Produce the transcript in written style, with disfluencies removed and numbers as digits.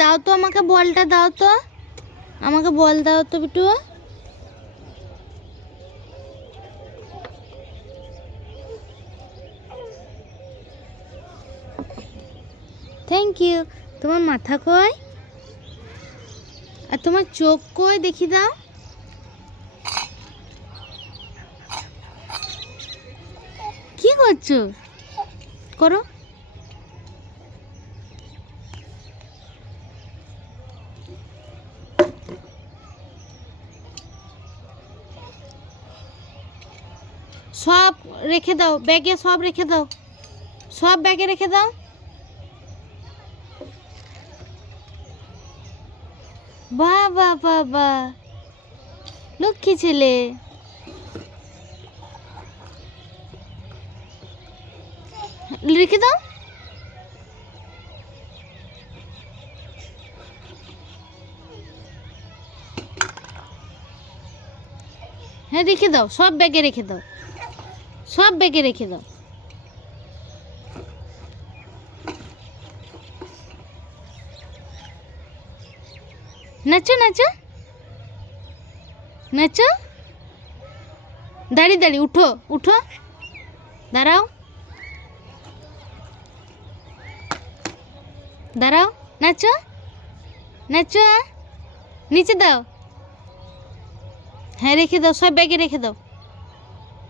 দাও তো আমাকে বলটা, দাও তো আমাকে বল, দাও তো বিটু। Thank you. তোমার মাথা কই আর তোমার চোখ কই দেখি দাও। কি করছো? করো। সব রেখে দাও ব্যাগে, সব রেখে দাও, সব ব্যাগে রেখে দাও। বাহ বাহ বাহ বাহ, লক্ষ্মী ছেলে। রেখে দাও। হ্যাঁ রেখে দাও, সব ব্যাগে রেখে দাও, সব ব্যাগে রেখে দাও। নাচো নাচো নাচো। দাঁড়িয়ে দাঁড়িয়ে উঠো উঠো, দাঁড়াও দাঁড়াও, নাচো নাচো। নিচে দাও। হ্যাঁ রেখে দাও, সব ব্যাগে রেখে দাও।